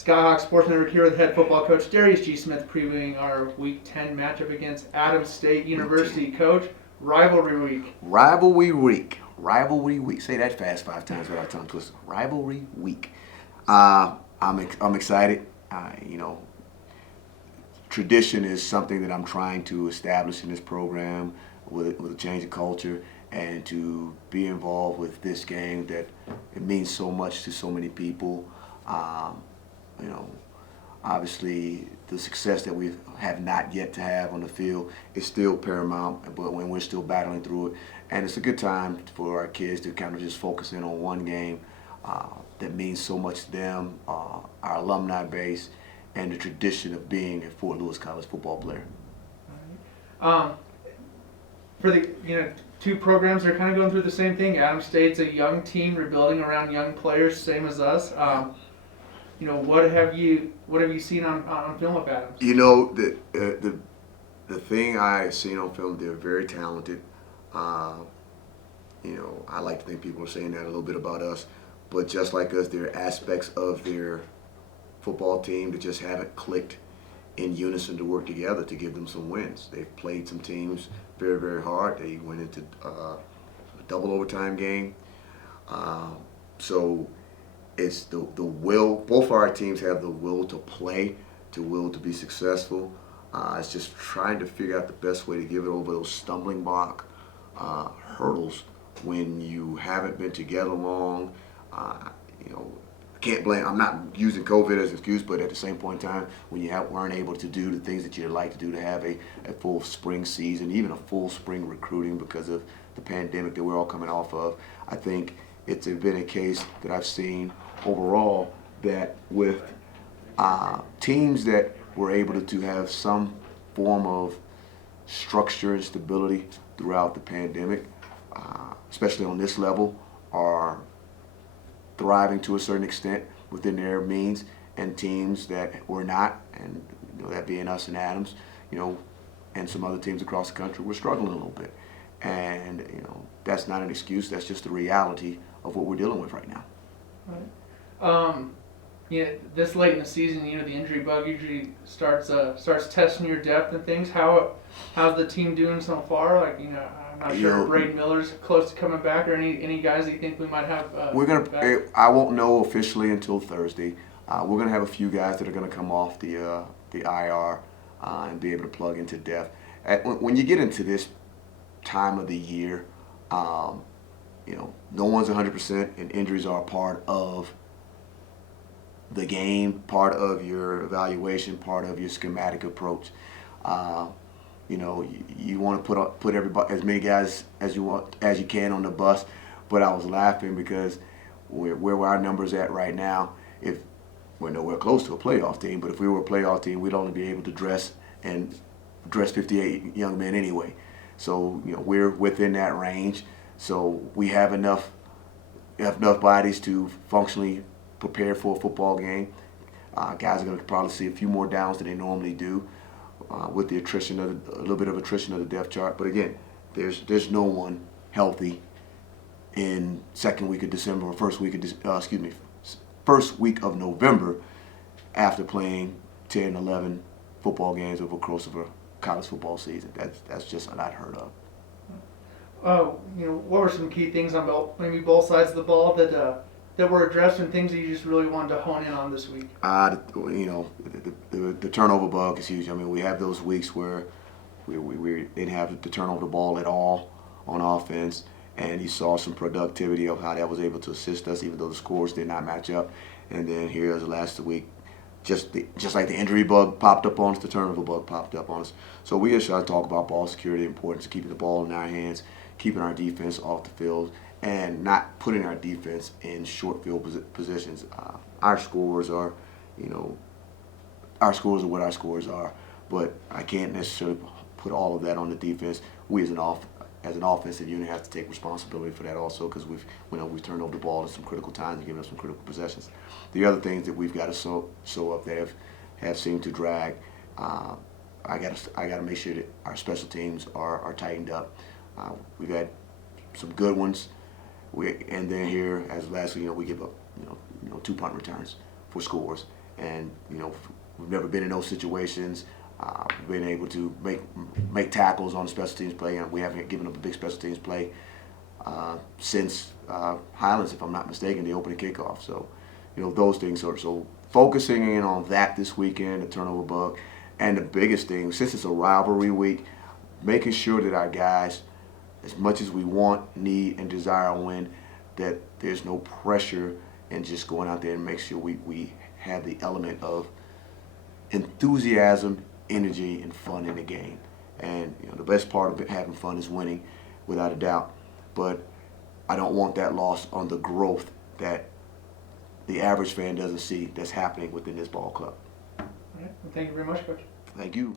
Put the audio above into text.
Skyhawks Sports Network here with head football coach Darrius G. Smith previewing our Week 10 matchup against Adams State University. Coach, rivalry week. Rivalry week. Rivalry week. Say that fast 5 times without tongue twister. Rivalry week. I'm excited. Tradition is something that I'm trying to establish in this program with a change of culture and to be involved with this game that it means so much to so many people. Obviously the success that we have not yet to have on the field is still paramount, but when we're still battling through it, and it's a good time for our kids to kind of just focus in on one game that means so much to them, our alumni base, and the tradition of being a Fort Lewis College football player. For the two programs are kind of going through the same thing. Adams State's a young team rebuilding around young players, same as us. What have you seen on film of Adams? The thing I've seen on film, they're very talented. I like to think people are saying that a little bit about us, but just like us, there are aspects of their football team that just haven't clicked in unison to work together to give them some wins. They've played some teams very, very hard. They went into a double overtime game. So it's the will. Both of our teams have the will to play, to will to be successful. It's just trying to figure out the best way to give it over those stumbling block hurdles when you haven't been together long. Can't blame. I'm not using COVID as an excuse, but at the same point in time, when you weren't able to do the things that you'd like to do, to have a full spring season, even a full spring recruiting because of the pandemic that we're all coming off of, I think it's been a case that I've seen overall that with teams that were able to have some form of structure and stability throughout the pandemic, especially on this level, are thriving to a certain extent within their means, and teams that were not, and that being us and Adams, and some other teams across the country, were struggling a little bit. And that's not an excuse. That's just the reality of what we're dealing with right now. Right. This late in the season, the injury bug usually starts testing your depth and things. How's the team doing so far? I'm not sure if Braden Miller's close to coming back, or any guys that you think we might have. I won't know officially until Thursday. We're gonna have a few guys that are gonna come off the IR and be able to plug into depth. When you get into this time of the year, no one's 100%, and injuries are a part of the game, part of your evaluation, part of your schematic approach. You want to put everybody, as many guys as you can on the bus. But I was laughing because where our numbers at right now, if we're nowhere close to a playoff team, but if we were a playoff team, we'd only be able to dress 58 young men anyway. So we're within that range. So we have enough bodies to functionally prepare for a football game. Guys are going to probably see a few more downs than they normally do with the a little bit of attrition of the depth chart. But again, there's no one healthy in second week of December or first week of November after playing 10, 11 football games over the course of a college football season. That's just not heard of. What were some key things on maybe both sides of the ball that were addressed, and things that you just really wanted to hone in on this week? The turnover bug is huge. I mean, we have those weeks where we didn't have to turn over the ball at all on offense, and you saw some productivity of how that was able to assist us, even though the scores did not match up. And then here as last week, just like the injury bug popped up on us, the turnover bug popped up on us. So we just try to talk about ball security, the importance of keeping the ball in our hands, keeping our defense off the field, and not putting our defense in short field positions. Our scores are what our scores are, but I can't necessarily put all of that on the defense. We as an offensive unit have to take responsibility for that also, because we've turned over the ball at some critical times and given us some critical possessions. The other things that we've got to sew up that have seemed to drag, I got to make sure that our special teams are tightened up. We've had some good ones. And then here, as lastly, we give up, 2 punt returns for scores, And we've never been in those situations. We've been able to make tackles on the special teams play, and we haven't given up a big special teams play since Highlands, if I'm not mistaken, the opening kickoff. So, those things are so focusing in on that this weekend, the turnover bug, and the biggest thing, since it's a rivalry week, making sure that our guys, as much as we want, need, and desire a win, that there's no pressure in just going out there and make sure we have the element of enthusiasm, energy, and fun in the game. And the best part of having fun is winning, without a doubt. But I don't want that lost on the growth that the average fan doesn't see that's happening within this ball club. All right. Well, thank you very much, Coach. Thank you.